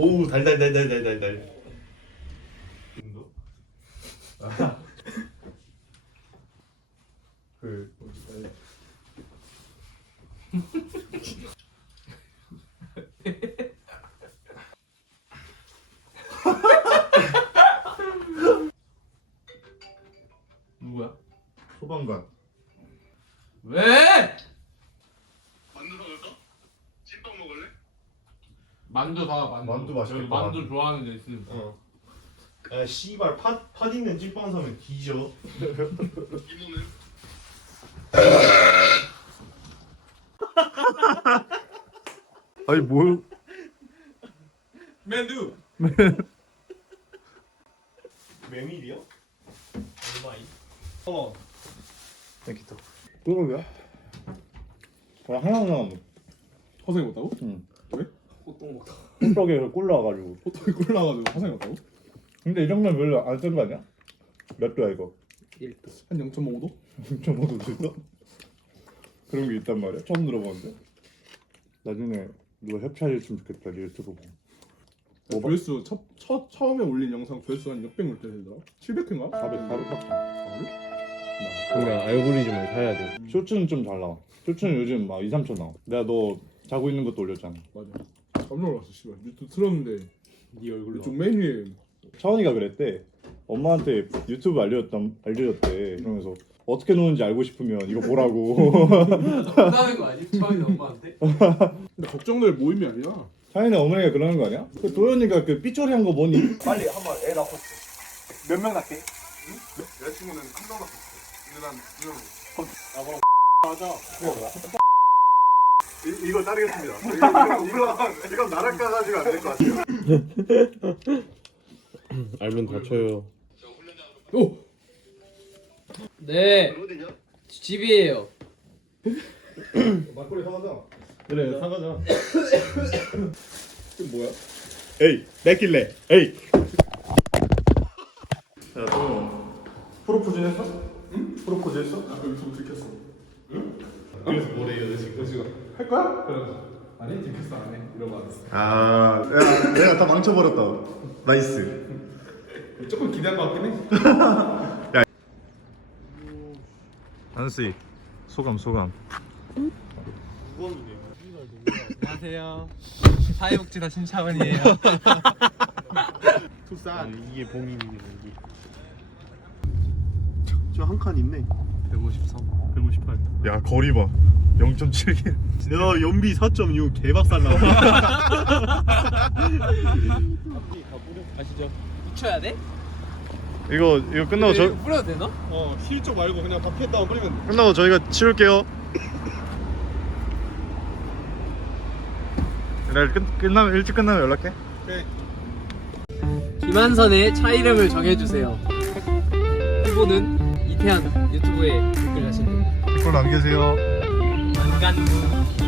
오우 달달달달달달 달 정도? 그 누구야? 소방관 왜? 만두 사 만두. 만두 맛있겠 만두 좋아하는 데 있으면. 돼. 어. 에 씨발 팥 팥 있는 찌빵 사면 기죠. 아니 뭘? 만두. 메밀이요? 얼마이? 어. 땡큐 또. 또 뭐야? 와 하나 하나. 허세 보다고 응. 왜? 호떡에 꿀나와가지고 호떡에 꿀나가지고 화상이 왔다고? 근데 이 정도면 별로 안센거 아니야? 몇 도야 이거? 1도 한 0.5도? 0.5도 됐어? 그런 게 있단 말이야? 처음 들어보는데? 나중에 누가 협찬해줬으면 좋겠다 리얼로뭐 조회수 첫, 첫, 처음에 올린 영상 조회수 한 600몇 개 되더라? 700인가? 400, 400, 400 그러니까 알고리즘을 사야 돼 음. 쇼츠는 좀 잘 나와 쇼츠는 요즘 막 2, 3천 나와 내가 너 자고 있는 것도 올렸잖아 맞아 깜짝 놀랐어 씨발 유튜브 틀었는데 네 얼굴로 좀매뉴에 맨에... 차원이가 그랬대 엄마한테 유튜브 알려줬단 알려줬대 그러면서 어떻게 노는지 알고 싶으면 이거 보라고 그다음거 아니 차원이 엄마한테 근데 걱정될 모임이 아니야 차원이 어머니가 그러는 거 아니야 그 도현이가 그 삐쪼리 한거 보니 빨리 한번 애 낳고 싶어. 몇 명 낳게 응? 여자친구는 한 명 낳고 싶어 근데 난 그냥 응. 어, 나 뭐라고 하자 그거 어. 뭐야 이, 이걸 따르겠습니다. 이, 이거 따르겠습니다. 이거, 이거, 이거 나락가 지고 안될것 같아요. 알면 다쳐요. 네. 오. 네. 지, 집이에요. 막걸리 사가자. 그래, 그래. 사가자. 뭐야? 에이 내길래 에이. 야너 또... 프로포즈 했어? 음? 프로포즈 했어? 아 그럼 아, 좀 들켰어. 그래서 뭐래 여자친구 그래서 할 거야? 그러 아니 지금 스 안해 이러고 아내 내가 다 망쳐버렸다 나이스 조금 기대한 것 같긴 해 한스이 소감 소감 안녕하세요 사회복지사 신차원이에요 투싼 이게 봉인이네 여기 저한 칸 있네 153. 158. 야 거리 봐. 0.7km. 야 연비 4.6 개박살 나. 가시죠. 묻혀야 돼? 이거 이거 끝나고 근데, 저 뿌려야 되나? 어 실조 말고 그냥 밖에 다 뿌리면. 돼. 끝나고 저희가 치울게요. 내끝 끝나면 일찍 끝나면 연락해. 네. 김한선의 차 이름을 정해주세요. 후보는. 태양 유튜브에 댓글 남겨주세요.